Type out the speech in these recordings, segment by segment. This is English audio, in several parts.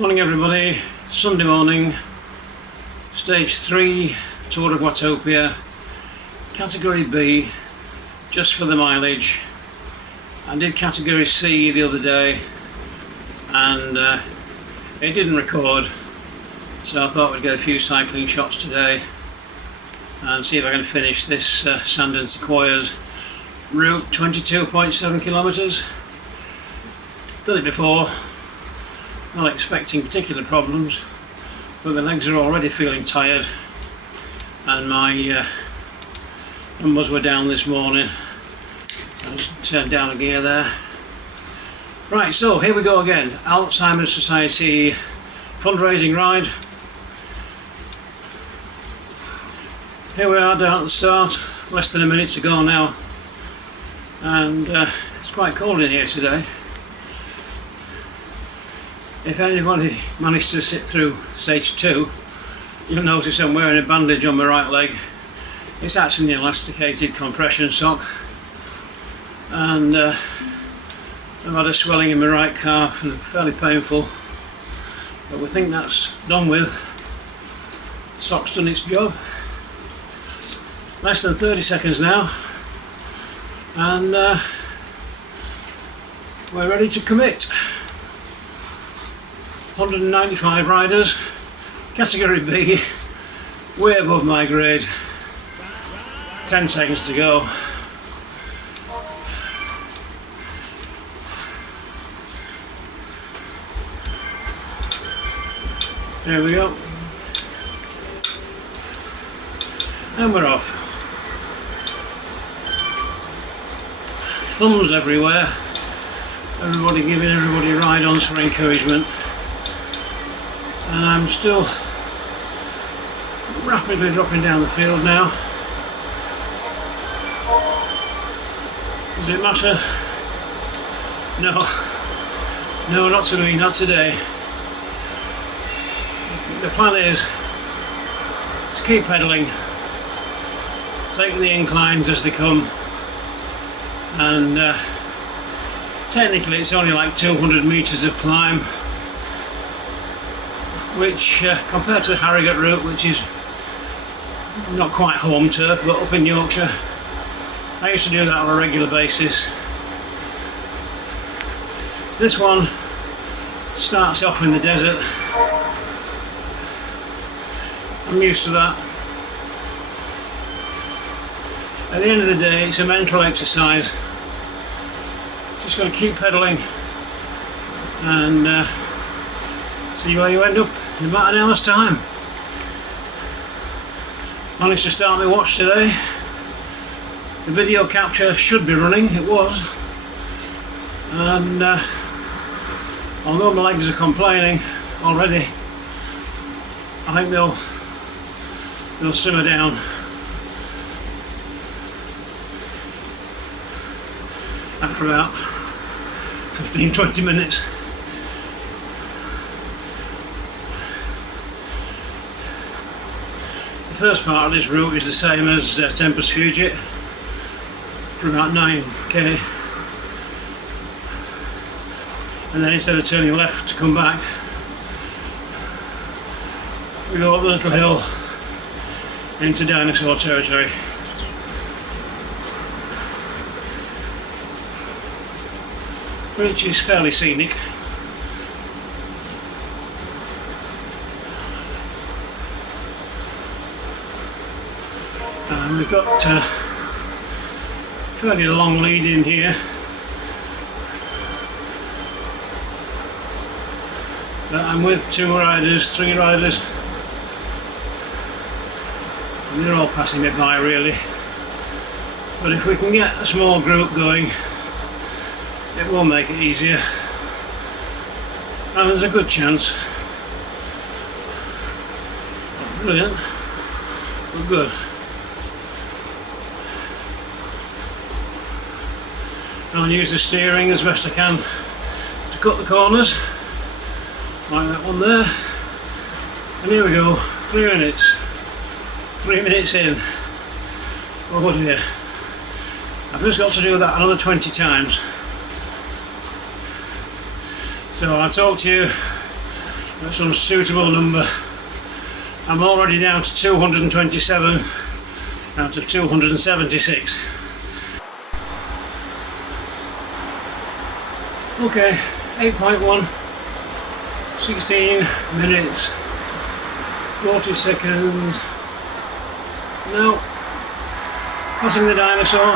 Morning everybody, Sunday morning, stage 3, Tour of Watopia, category B, just for the mileage. I did category C the other day and it didn't record, so I thought we'd get a few cycling shots today and see if I can finish this Sand and Sequoias route, 22.7 kilometres. Done it before. Not expecting particular problems, but the legs are already feeling tired and my numbers were down this morning. I just turned down a gear there. Right, so here we go again. Alzheimer Society fundraising ride. Here we are down at the start, less than a minute to go now, and it's quite cold in here today. If anybody managed to sit through stage 2, you'll notice I'm wearing a bandage on my right leg. It's actually an elasticated compression sock, and I've had a swelling in my right calf and fairly painful, but we think that's done with. The sock's done its job. Less than 30 seconds now, and we're ready to commit. 195 riders, category B, way above my grade. 10 seconds to go. There we go. And we're off. Thumbs everywhere. Everybody giving everybody ride-ons for encouragement. And I'm still rapidly dropping down the field now. Does it matter? No. No, not to me, not today. The plan is to keep pedalling, take the inclines as they come, and technically it's only like 200 metres of climb, which compared to the Harrogate route, which is not quite home turf but up in Yorkshire, I used to do that on a regular basis. This one starts off in the desert. I'm used to that. At the end of the day, it's a mental exercise. Just got to keep pedalling and see where you end up in about an hour's time. Managed to start my watch today. The video capture should be running, it was. And although my legs are complaining already, I think they'll simmer down. After about 15-20 minutes. The first part of this route is the same as Tempest Fugit, for about 9k, and then instead of turning left to come back, we go up the little hill into dinosaur territory. Which is fairly scenic. And we've got a fairly long lead in here. I'm with 2 riders, 3 riders, and they're all passing me by really. But if we can get a small group going, it will make it easier, and there's a good chance. Brilliant, but good. I'll use the steering as best I can to cut the corners, like that one there. And here we go, 3 minutes. 3 minutes in. Oh dear. I've just got to do that another 20 times. So I'll talk to you That's an unsuitable number. I'm already down to 227 out of 276. Okay, 8.1, 16 minutes, 40 seconds. Now, passing the dinosaur.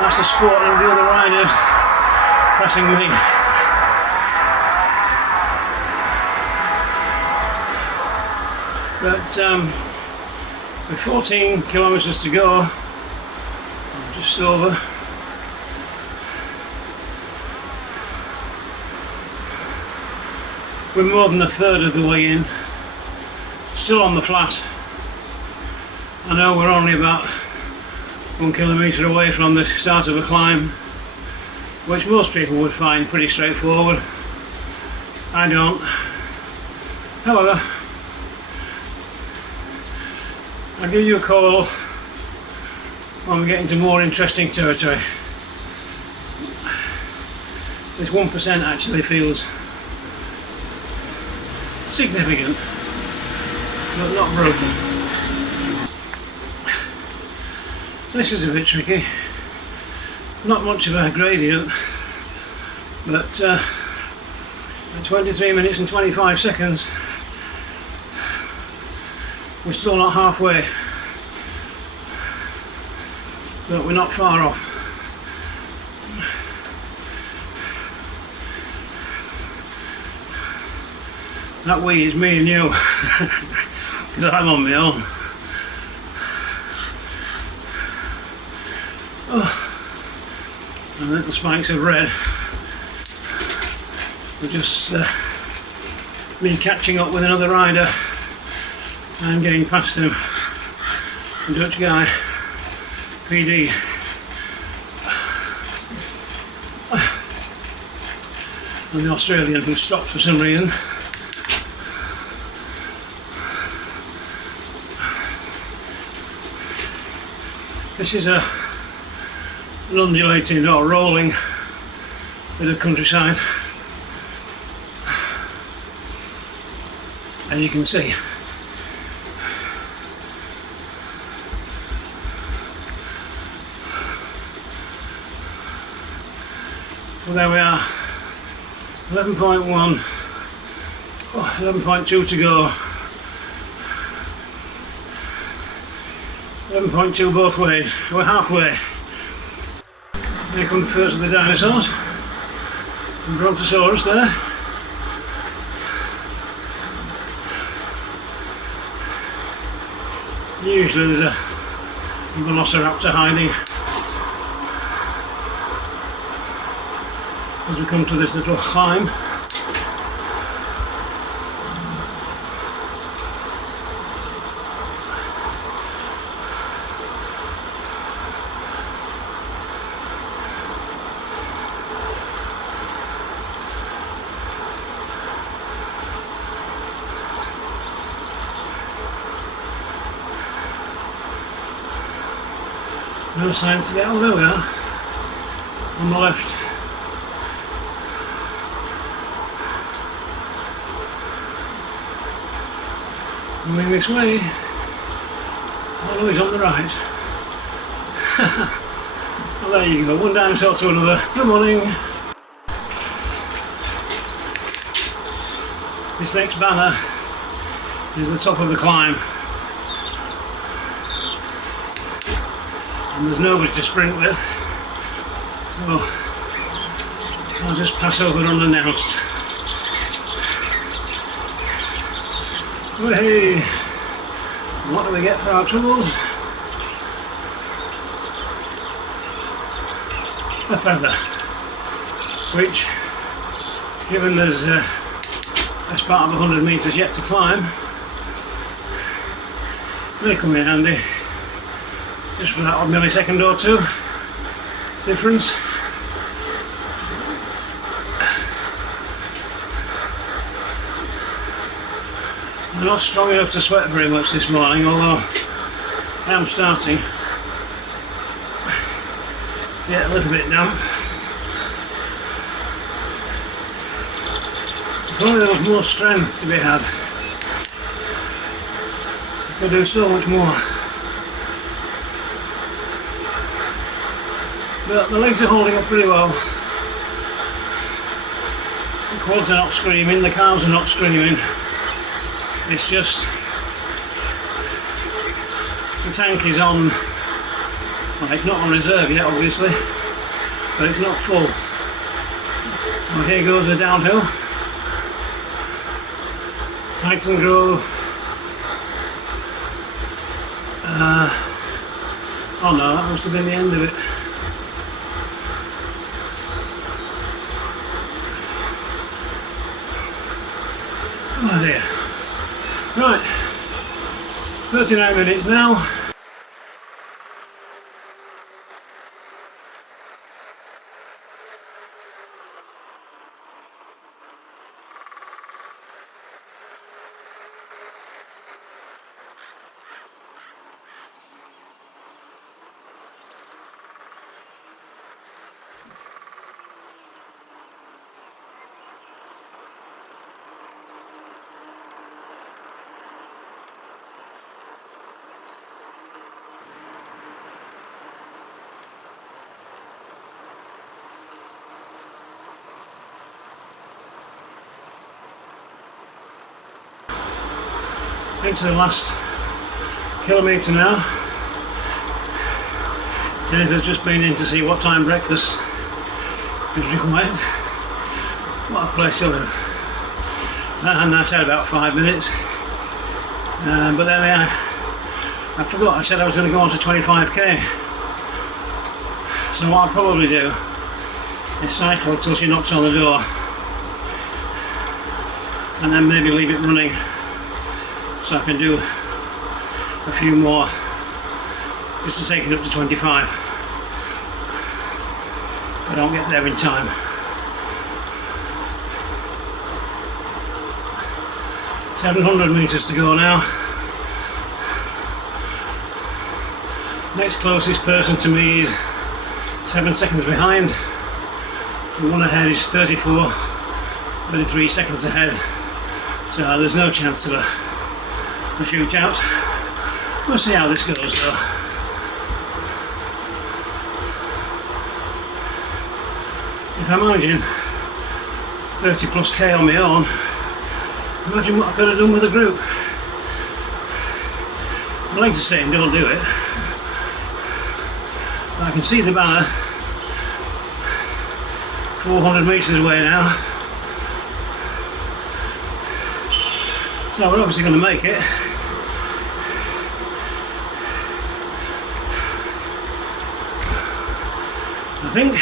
That's the sport of the other riders passing me. But with 14 kilometres to go, I'm just over. We're more than a third of the way in. Still on the flat. I know we're only about 1 kilometre away from the start of a climb, which most people would find pretty straightforward. I don't. However, I'll give you a call when we get into more interesting territory. This 1% actually feels significant, but not broken. This is a bit tricky. Not much of a gradient, but at 23 minutes and 25 seconds, we're still not halfway, but we're not far off. That we is me and you, because I'm on my own. Oh. And little spikes of red. We're just me catching up with another rider and getting past him. A Dutch guy, PD. And the Australian who stopped for some reason. This is an undulating or rolling bit of countryside, as you can see. Well, there we are, 11.1, 11.2 to go. 11.2 both ways. We're halfway. Here come the first of the dinosaurs. And Brontosaurus there. Usually there's a velociraptor hiding. As we come to this little climb. No sign to get. Oh, there we are. On the left. Coming this way. Oh no, he's on the right. Well, there you go. One dinosaur to another. Good morning. This next banner is the top of the climb. And there's nobody to sprint with, so I'll just pass over unannounced. Well, hey, what do we get for our troubles? A feather, which, given there's best part of 100 metres yet to climb, may come in handy. Just for that odd millisecond or two difference. I'm not strong enough to sweat very much this morning, although I am starting to get a little bit damp. Probably there was more strength to be had. I could do so much more. But the legs are holding up pretty well. The quads are not screaming, the calves are not screaming. It's just the tank is on, well, it's not on reserve yet obviously, but it's not full. Well, here goes the downhill. Tighten Grove. Oh no, that must have been the end of it. Oh dear. Right, 39 minutes now. Into the last kilometre now. Jennifer's just been in to see what time breakfast is required. What a place to live. And I said about 5 minutes. But then I forgot, I said I was going to go on to 25k. So what I'll probably do is cycle till she knocks on the door. And then maybe leave it running. So I can do a few more just to take it up to 25. I don't get there in time. $700 meters to go now. Next closest person to me is 7 seconds behind. The one ahead is 33 seconds ahead. So there's no chance of a shootout. We'll see how this goes though. If I'm managing 30 plus K on my own, imagine what I could have done with a group. My legs are saying don't do it. But I can see the banner 400 metres away now. So we're obviously going to make it. I think.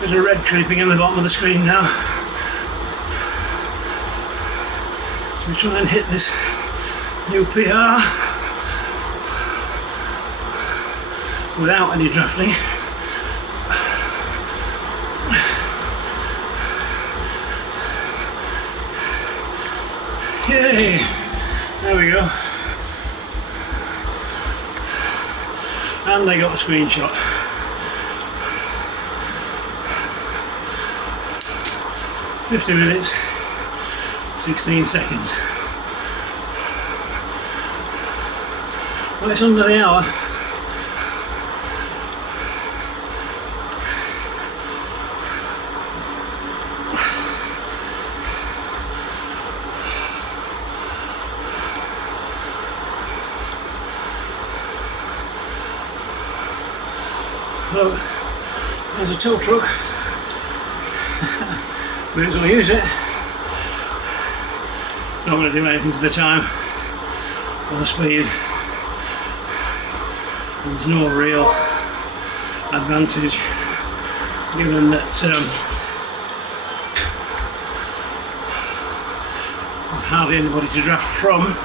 There's a red creeping in the bottom of the screen now. So we try and hit this new PR without any drafting. Yay! There we go. And I got a screenshot. $50 minutes, 16 seconds. Well, it's under the hour. So, there's a tow truck. May as well use it. Not going to do anything to the time or the speed. There's no real advantage given that there's hardly anybody to draft from.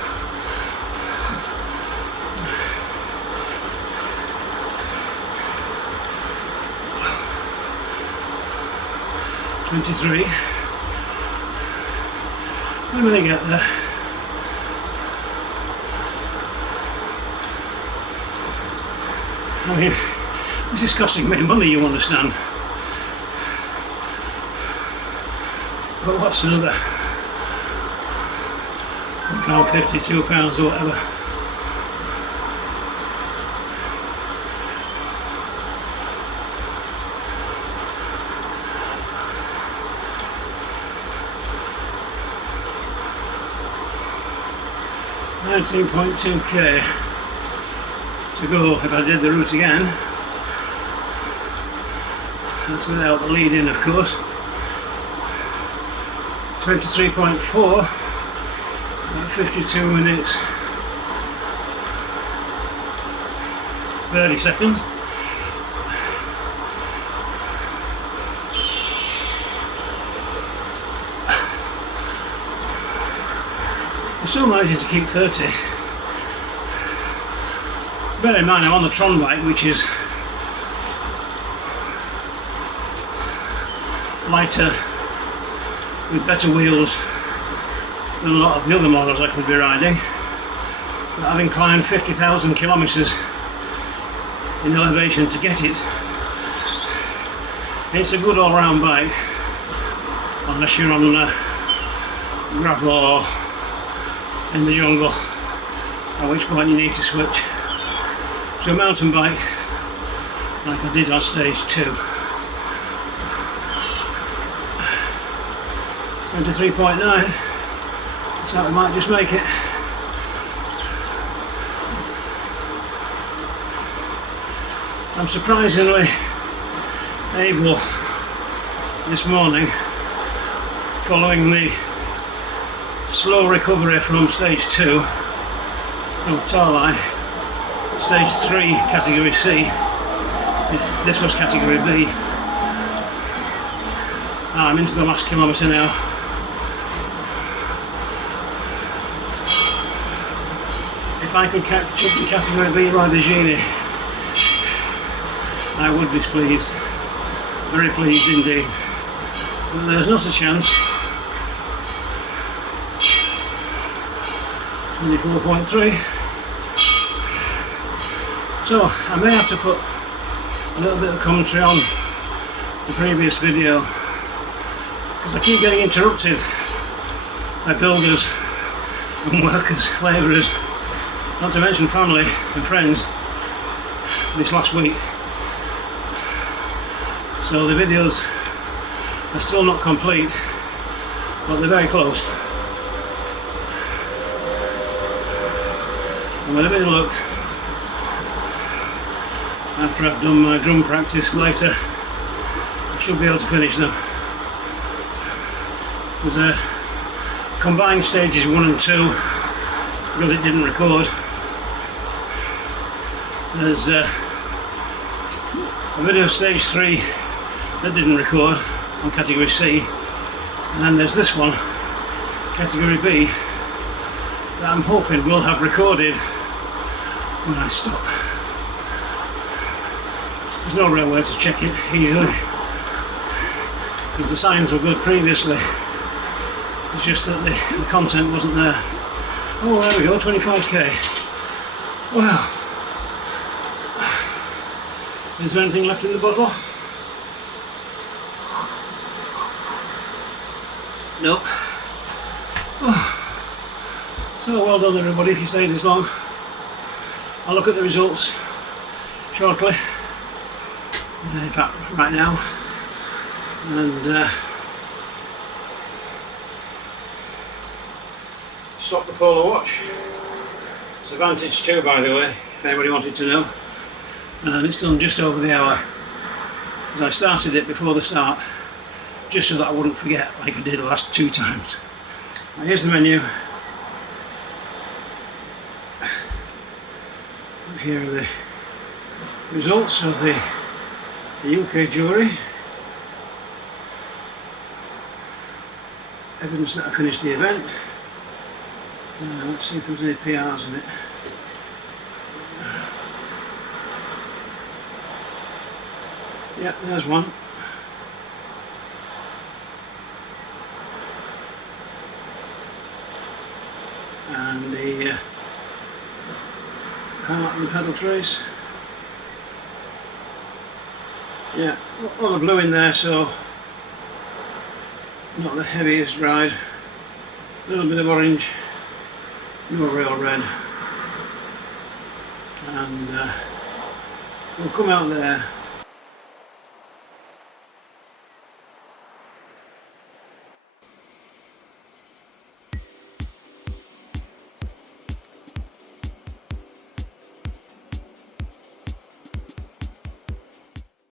$23. When will they get there? I mean, this is costing me money, you understand. But what's another £1.50, £2 or whatever. £19.2k to go if I did the route again. That's without the lead in, of course. 23.4, 52 minutes 30 seconds. I'm still managing to keep 30. Bear in mind I'm on the Tron bike, which is lighter with better wheels than a lot of the other models I could be riding. But having climbed 50,000 kilometres in elevation to get it, it's a good all-round bike, unless you're on gravel or in the jungle, at which point you need to switch to a mountain bike like I did on stage 2. 23.9, looks like we might just make it. I'm surprisingly able this morning, following the slow recovery from stage 2 from Tarlai, stage 3 category C, this was category B. I'm into the last kilometre now. If I could catch up to category B by the Genie, I would be pleased, very pleased indeed. But there's not a chance. 24.3. So I may have to put a little bit of commentary on the previous video, because I keep getting interrupted by builders and workers, labourers, not to mention family and friends this last week. So the videos are still not complete, but they're very close. And with a bit of luck, after I've done my drum practice later, I should be able to finish them. There's a combined stages 1 and 2, because it didn't record. There's a video of stage 3 that didn't record on category C, and then there's this one, category B, that I'm hoping will have recorded when I stop. There's no real way to check it easily, because the signs were good previously. It's just that the content wasn't there. Oh, there we go, 25k. Wow. Is there anything left in the bottle? Nope. Oh. So well done everybody if you stayed this long. I'll look at the results shortly. In fact, right now. And stop the Polar watch. It's a Vantage 2 by the way, if anybody wanted to know. And it's done just over the hour, as I started it before the start, just so that I wouldn't forget like I did the last 2 times. Now here's the menu. Here are the results of the UK jury. Evidence that I finished the event. Let's see if there's any PRs in it. Yeah, there's one. And the heart and pedal trace. Yeah, a lot of blue in there, so Not the heaviest ride. A little bit of orange, no real red. And we'll come out there